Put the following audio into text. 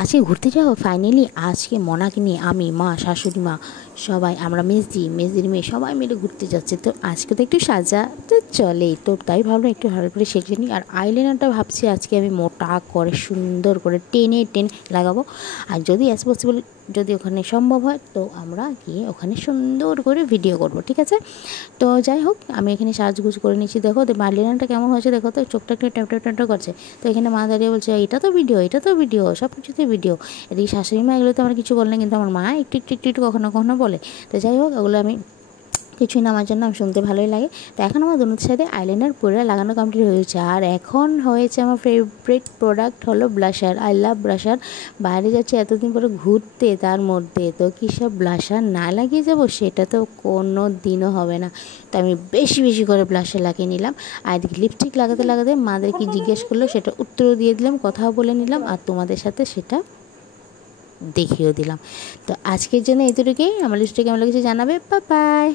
আজকে ঘুরতে যাবো ফাইনালি। আজকে মনাকে নিয়ে আমি, মা, শাশুড়ি মা সবাই, আমরা মেজদির মেয়ে সবাই মিলে ঘুরতে যাচ্ছে। তো আজকে তো একটু সাজা তো চলেই, তো তাই ভাবলাম একটু ভালো করে সেজে নিই। আর আইলাইনারটা ভাবছি আজকে আমি মোটা করে সুন্দর করে টেনে লাগাবো। আর যদি অ্যাজ পসিবল, যদি ওখানে সম্ভব হয় তো আমরা গিয়ে ওখানে সুন্দর করে ভিডিও করব, ঠিক আছে? তো যাই হোক, আমি এখানে সাজগুজ করে নিচ্ছি। দেখো তো আইলাইনারটা কেমন হয়েছে, দেখো তো চোখটা একটু ট্যাপটা করছে। তো এখানে মা দাঁড়িয়ে বলছে এটা তো ভিডিও, সব কিছুতেই ভিডিও। এদিকে শাশুড়ি মা এগুলো তো আমার কিছু বলে না, কিন্তু আমার মা একটু কখনো কখনো বলে। তো যাই হোক, ওগুলো আমি কিছুই না, আমার জন্য আমি শুনতে ভালোই লাগে। তো এখন আমার দুনোর সাইডে আইলাইনার পুরো লাগানো কমপ্লিট হয়েছে। আর এখন হয়েছে আমার ফেভারিট প্রোডাক্ট হলো ব্লাশার। I love blusher. বাইরে যাচ্ছি এতদিন পরে ঘুরতে, তার মধ্যে তো কী সব ব্লাশার না লাগিয়ে যাবো, সেটা তো কোনো দিনও হবে না। তো আমি বেশি বেশি করে ব্লাশার লাগিয়ে নিলাম। আর এদিকে লিপস্টিক লাগাতে মাদের কি জিজ্ঞেস করলো সেটা উত্তরও দিয়ে দিলাম, কথাও বলে নিলাম, আর তোমাদের সাথে সেটা দেখিয়েও দিলাম। তো আজকের জন্য এতটুকুই। আমার লিপস্টিক কেমন লেগেছে জানাবে। Bye bye.